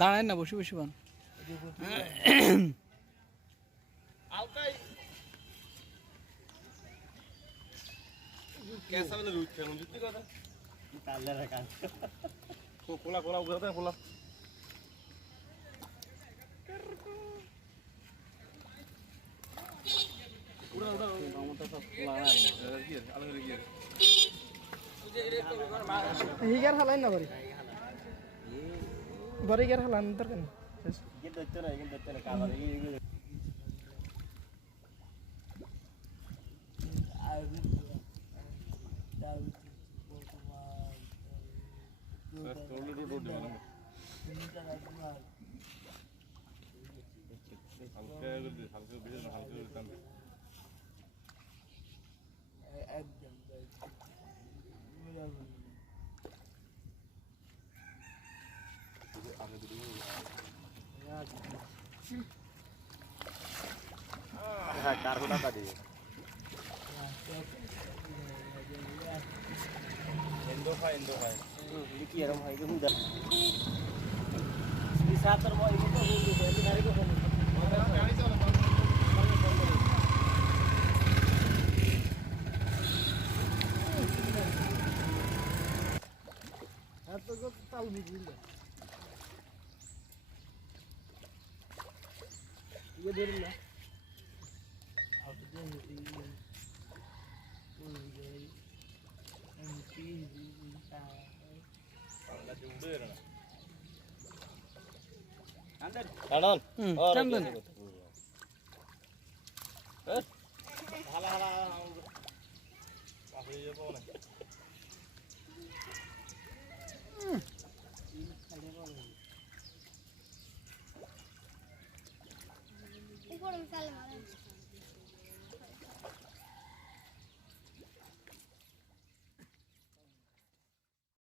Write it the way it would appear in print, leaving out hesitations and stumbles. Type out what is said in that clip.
দাঁড়ায় না, বসে বসে বান। कैसा वाला रूट है मुझे क्या था ताले रखा कोला कोला उधर था कोला पूरा उधर हम तो सब कोला है गियर अलग गियर হিগার হালাই না বরি বরি গিয়ার হালান দরকার না ये दत्ते ना काला ये कार होता था दी इंडो फाई लिखी है भाई के हुदा bisa termo ini tuh ini dari kok गाड़ी चला atau gue tahu nih gila iya dari lah aku tuh mesti Kanan. Oh, kanan. Hala. Apa ya boleh? Упор, Салим.